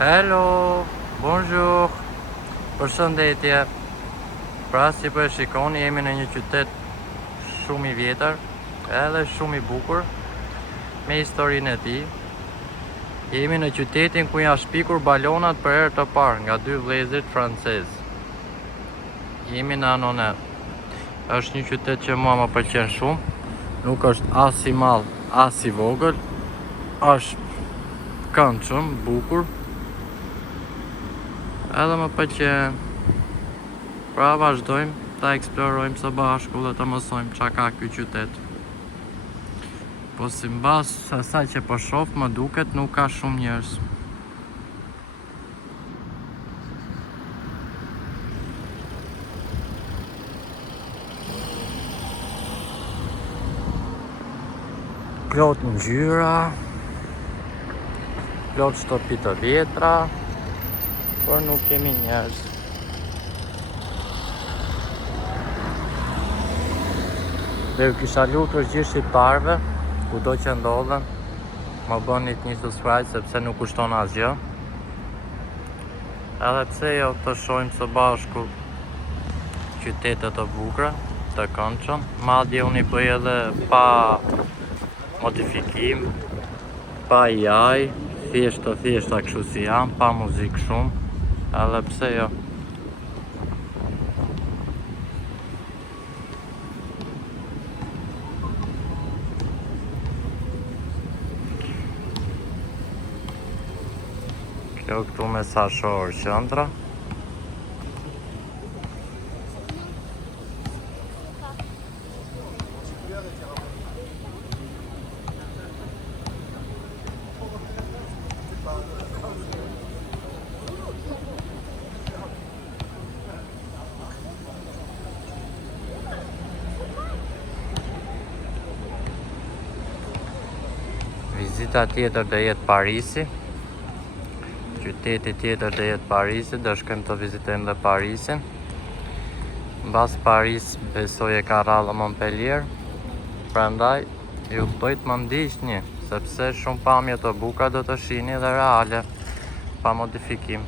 Hello, bonjour, përshëndetje. Pra si po e shikoni, jemi në një qytet shumë i vjetër, edhe shumë i bukur, me historinë e tij. Jemi në qytetin ku janë shpikur balonat për herë të parë nga dy vëllezërit francezë. Jemi në Anonet. Është një qytet që mua më pëlqen shumë, nuk është as i madh, as i vogël, është këndshëm, bukur. Edhe më pëlqen. Pra vazhdojmë ta eksplorojmë së bashku dhe të mësojmë çka ka ky qytet. Po si mbas asaj që po shoh, më duket nuk ka shumë njerëz. Plot ngjyra, plot shtëpi të vjetra, por nuk kemi njerëz. Dhe ju kisha lutur gjithë shqiptarëve, kudo që ndodhen, më bëni një subscribe sepse nuk kushton asgjë. Edhe pse jo të shohim së bashku qytete të bukura, të këndshëm, madje unë i bëj edhe pa modifikim, pa AI, thjeshta kështu si jam, pa muzikë shumë, edhe pse jo. Kjo këtu me sa shohër qendra. Vizita tjetër do jetë Parisi. Qyteti tjetër do jetë Parisi, do shkojmë të vizitojmë dhe Parisin. Mbas Paris besoj e ka rrallë Montpellier. Prandaj ju ftoj të më ndiqni, sepse shumë pamje të bukura do të shihni dhe reale, pa modifikim.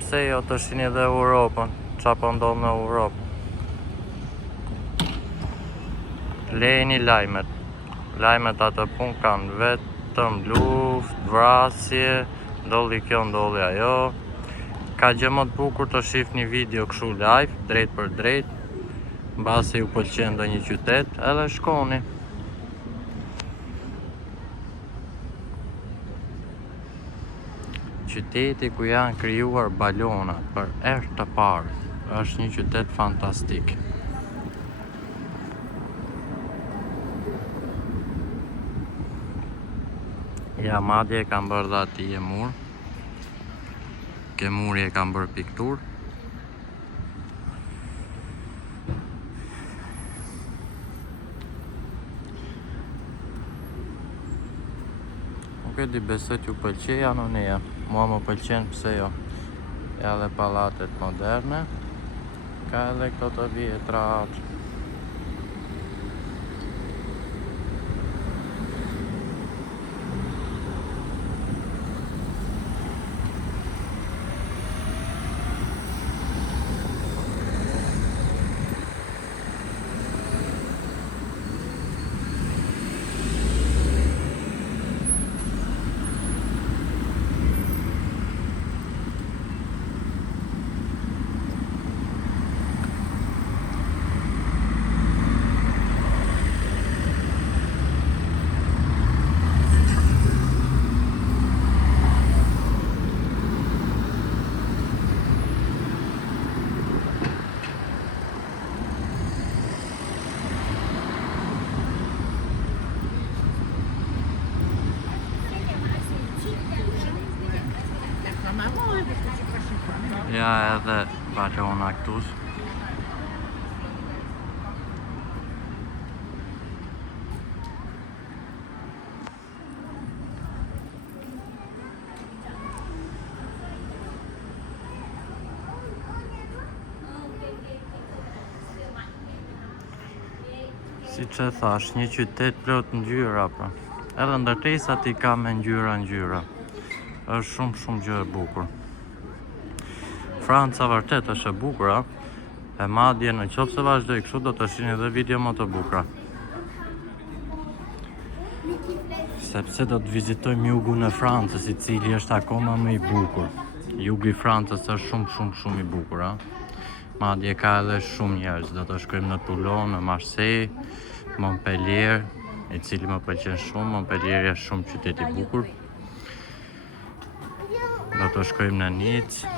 Pse jo të shihni dhe Europën, çfarë po ndodh në Europë. Lejni lajmet. Lajmet atë punë kanë vetëm luftë, vrasje, ndolli kjo, ndolli ajo. Ka gjë më të bukur të shihni video kështu live, drejt për drejt. Mbasi ju pëlqen ndonjë qytet, edhe shkoni. Qyteti ku janë krijuar balonat për herë të parë, është një qytet fantastik. Ja, madje e kam bërë dhe ati e mur. Ke muri e kam bërë piktur. Nuk e di, besoj t'ju pëlqej Anonia. Mua më pëlqen, pse jo. Ja dhe pallatet moderne. Ka edhe këto të vjetrat. Ja, edhe balona këtu. Si që thash, një qytet plot ngjyra pra. Edhe ndërtesat i ka me ngjyra. është shumë gjë e bukur. Franca vërtet është e bukur, e madje në qoftë se vazhdoj kështu do të shihni edhe video më të bukura. Sepse do të vizitojmë jugun e Francës, i cili është akoma më i bukur. Jugu i Francës është shumë i bukur, madje ka edhe shumë njerëz. Do të shkojmë në Toulon, në Marseille, Montpellier, i cili më pëlqen shumë. Montpellier është shumë qytet i bukur. Do të shkojmë në Nice.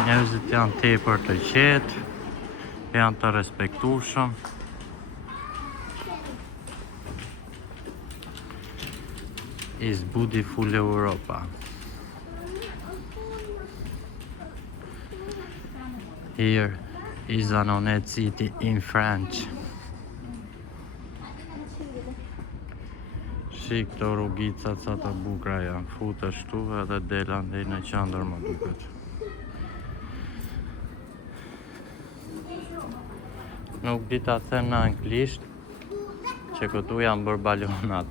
Njerëzit janë tepër të qetë, janë të respektueshëm. Is beautiful Europa. Here is Annonay City in French. Shik këto rrugicat sa të bukura janë, futesh këtu edhe del andej në qendër më duket. Nuk di ta them në anglisht, që këtu janë bërë balonat.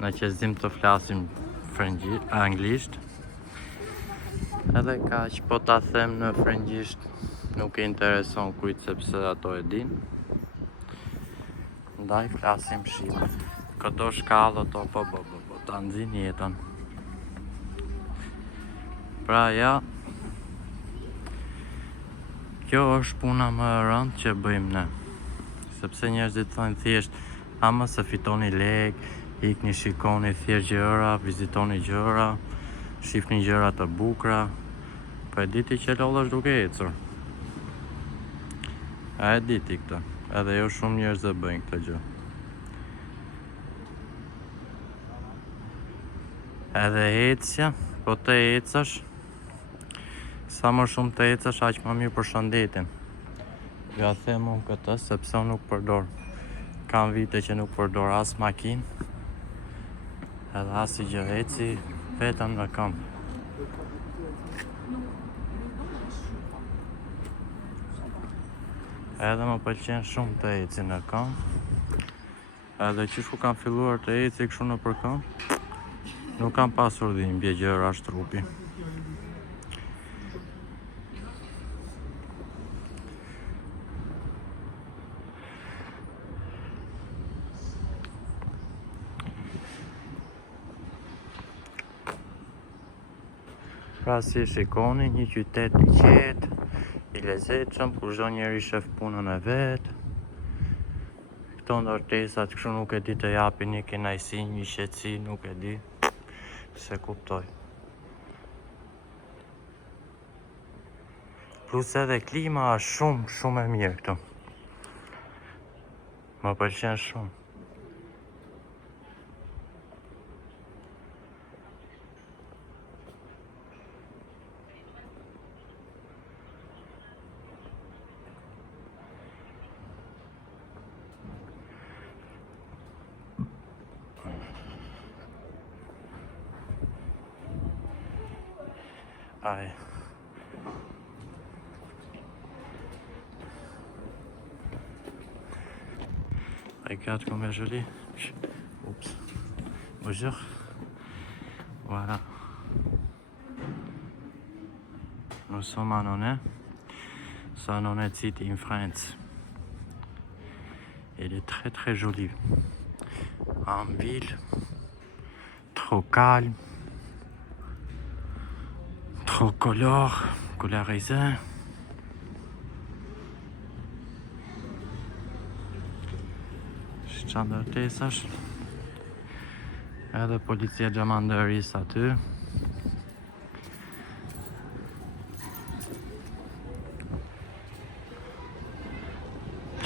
Në qezim të flasim anglisht. Edhe kaq, po ta them në frëngjisht, nuk e intereson kujt sepse ato e din. Ndaj flasim shqip. Këto shkallë to po ta nxin jetën. Pra ja, kjo është puna më e rëndë që bëjmë ne. Sepse njerëzit thonë thjesht, ama se fitoni lek, ikni shikoni thjesht gjëra, vizitoni gjëra, shifni gjëra të bukura. Po e diti që lollesh duke ecur. A e diti këtë? Edhe jo shumë njerëz e bëjnë këtë gjë. Edhe ecja, po të ecësh, sa më shumë të ecësh, aq më mirë për shëndetin. Ja them unë këtë sepse unë nuk përdor. Kam vite që nuk përdor as makinë, edhe as i gjë, eci vetëm në këmbë. Edhe më pëlqen shumë të eci në këmbë. Edhe që shku kam filluar të eci kështu në për këmbë, nuk kam pasur dhimbje gjëra trupi. Pra si shikoni, një qytet i qetë, i lezetshëm, ku çdo njeri shef punën e vet. Këto ndërtesat kështu nuk e di të japin një kënaqësi, një qetësi, nuk e di. Se kuptoj. Plus edhe klima është shumë e mirë këtu. Më pëlqen shumë. Ai. Regarde comme elle est jolie. Oups. Bonjour. Voilà. Nous sommes à Annonay. C'est Annonay City in France. Elle est très jolie. En ville. Trop calme. Trop colorisé. Qa ndërtesash. Edhe policia xhamandërisë aty.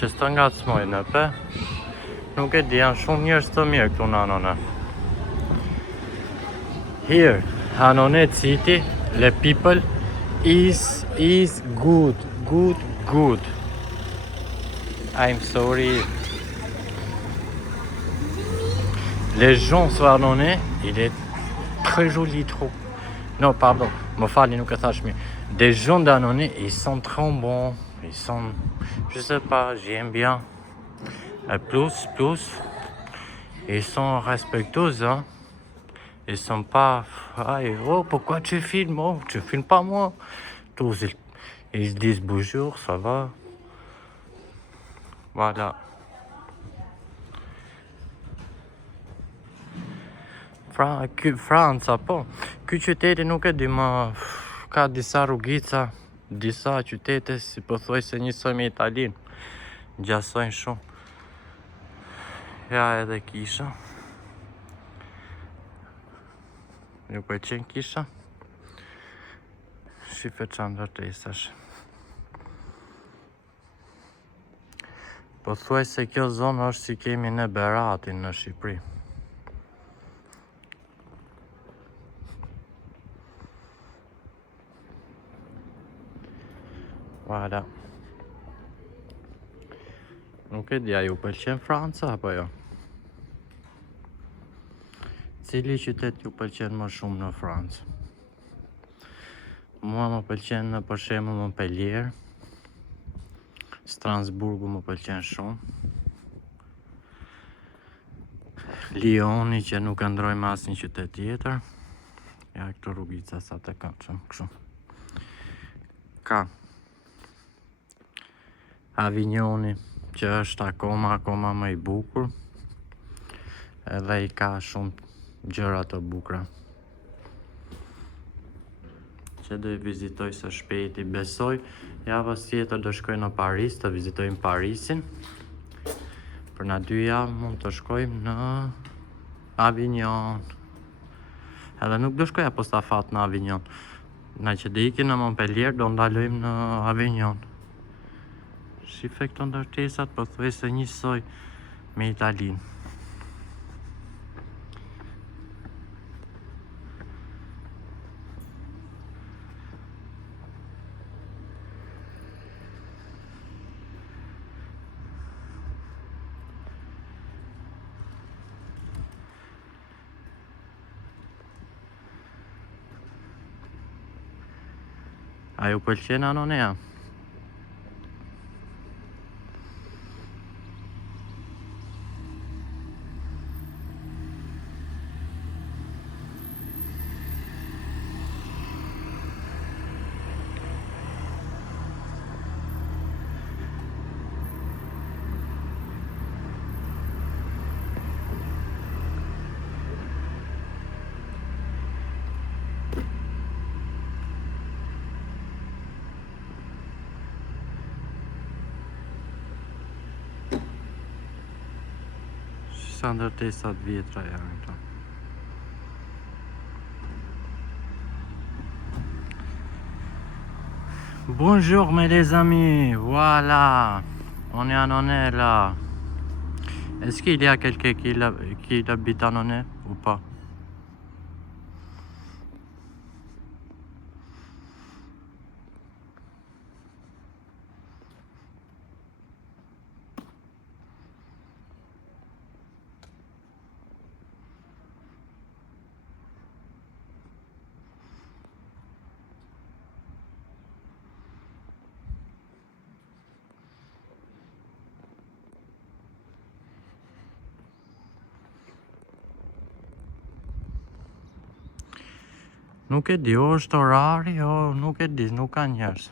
Që s'të ngacmojnë pe. Nuk e di, janë shumë njerëz të mirë këtu në Annonay. Here, Annonay City, the people is good. I'm sorry. Les gens sur Annonay, il est très joli, trop. Non, pardon, më falni, nuk e thash mirë. Des gens Danone, ils sont trop bons. Ils sont, je sais pas, j'aime bien. Et plus, ils sont respectueux, hein. Ils sont pas, oh, pourquoi tu filmes? Oh, tu filmes pas moi. Tous, ils disent bonjour, ça va. Voilà. Franța, po. Ky qyteti nuk e di më, ka disa rrugica, disa qytete si po thuaj se njësoj me Italinë. Ngjasojnë shumë. Ja edhe kisha. Ju pëlqen kisha? Shife çantërtesash. Po thuaj se kjo zonë është si kemi në Beratin në Shqipëri. Voilà. Nuk e di, a ju pëlqen Franca apo jo? Cili qytet ju pëlqen më shumë në Francë? Mua më pëlqen për shembull Montpellier. Strasburgu më pëlqen shumë. Lioni që nuk e ndroj me asnjë qytet tjetër. Ja këto rrugica sa të këndshëm kështu. Ka Avignoni që është akoma më i bukur. Edhe i ka shumë gjëra të bukura. Që do i vizitoj së shpejti, besoj javës tjetër do shkoj në Paris, të vizitojmë Parisin. Për na 2 javë mund të shkojmë në Avignon. Edhe nuk do shkoj apostafat në Avignon. Na që do ikim në Montpellier, do ndalojmë në Avignon. Shife këto ndërtesat, po thuaj se njësoj me Italinë. A ju pëlqen Anonea? Sa ndërtesat vjetra janë këto. Bonjour mes les amis, voilà, on est à Nonnet là. Est-ce qu'il y a quelqu'un qui habite à Nonnet ou pas? Nuk e di, është orari, nuk e di, nuk ka njerëz.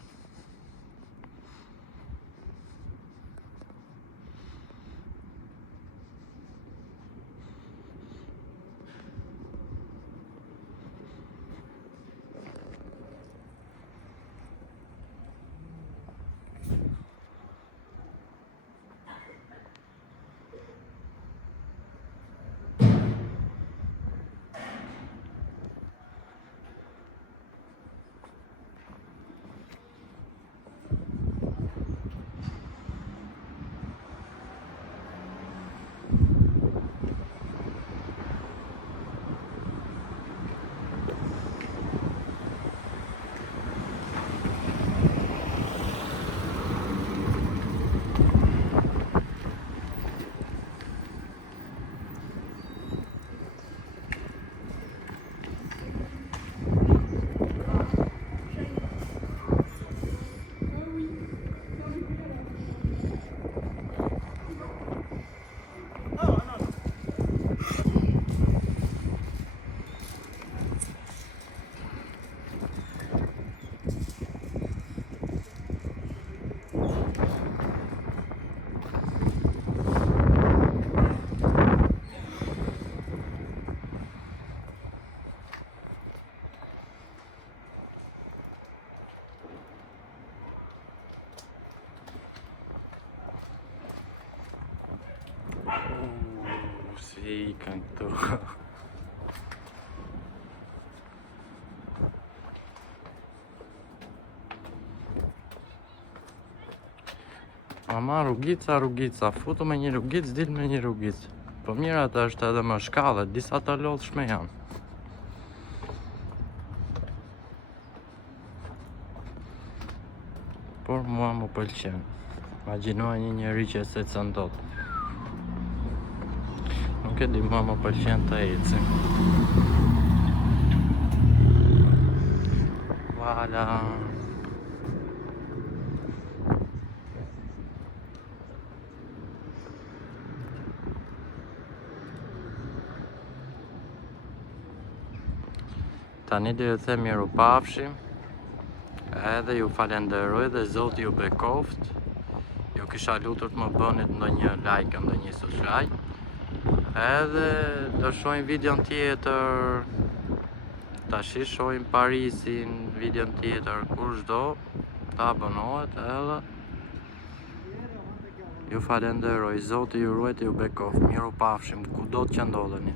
ikën këtu. Ama rrugica, futu me një rrugic, dil me një rrugic. Po mirë ata është edhe më shkallët, disa të lodhshme janë. Por mua më pëlqen. Imagjinoj një njeri që se të ndot. Nuk e di, mua më pëlqen të ecim. Voilà. Tani do ju them miru pafshim, edhe ju falenderoj dhe Zoti ju bekoft. Ju kisha lutur të më bënit ndonjë like, ndonjë subscribe. Edhe do shohim videon tjetër. Tash shohim Parisin, videon tjetër, kushdo ta abonohet edhe ju falenderoj. Zoti ju ruajt, ju bekoft. Miru pafshim, kudo të që ndodheni.